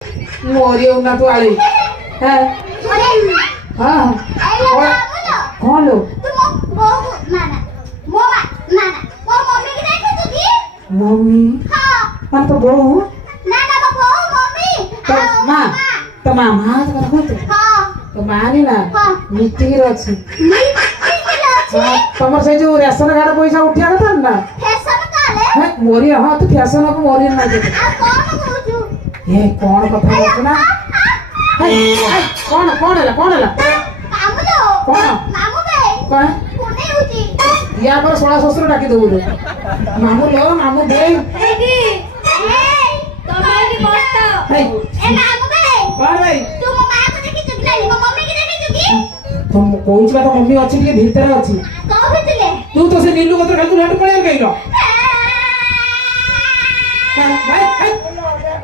मोरी ना तू आली हाँ हाँ कौन लो मम्मी हाँ तो बहू माँ तो मामा तो तो मानी ना मिट्टी अच्छी तुम से जो रेशन कार्ड पैसा उठिया था ना मोरी हाँ तो फैशन को मोरी ना देते ये कौन कथा बोलछ ना कौन कौन है कौन कौन या पर सोना ससुर डाकी दो मामू लो मामू दे तुम कोई बात मम्मी अच्छी के भीतर अच्छी तू तो से नीलू कतर खाली तू हेड पळे गइलो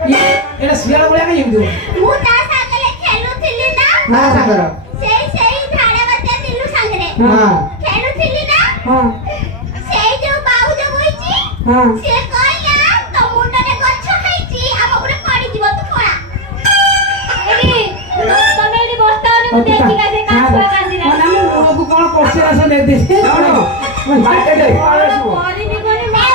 ये एटा सियाला बळ्या काय येऊ मु ता सागले खेलुथिली ना हां सागर सेई धाडे बते नीलू सांगरे हां खेलुथिली ना हां सेई जो बाबू जो होईची हां से कहला तो मुंडरे गच्छ खाईची हम उपरे पड़ी जीव तू पळा एडी तमे एडी बस्ताने मु देखि का से काछ कांदी रे ना मु को कोन पछे आस दे दे मैं बाटे दे कोनी नि कोनी मैं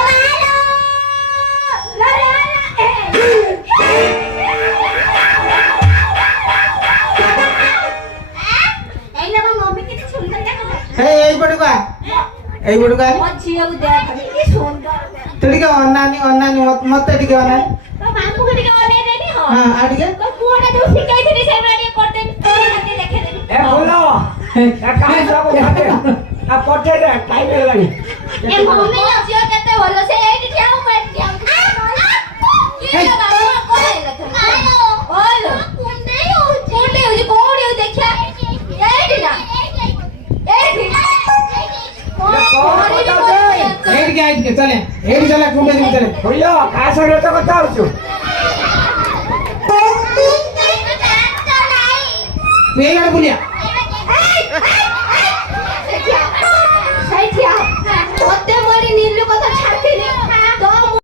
এই বড়ুকা মজিও দেখ কি সুন্দর তুই কে অন্নানি অন্নানি মতে টিকে অন্নানি তো মামু কে টিকে অনে দেনি হ হ্যাঁ আর টিকে তো কোনে তো শিখাই দিনি সেবা দিয়ে করতে হাতে দেখে দেনি এ বলো এ কাই যাবো হাতে আ করতে দে টাইম লাগি এ মম্মি লজিও দেতে বলো সে এই ঠিক আমি মার দিও কি বাবা কোনে দেখে বলো কোনে হচ্ছে কোনে দেখিয়া এই দিনা এই দিনা এইদিকে চলে এইদিকে চলে কুমড়ে দিকে চলে হইলো কার সঙ্গে তো কথা হচ্ছে তুই এখানে বলিয়া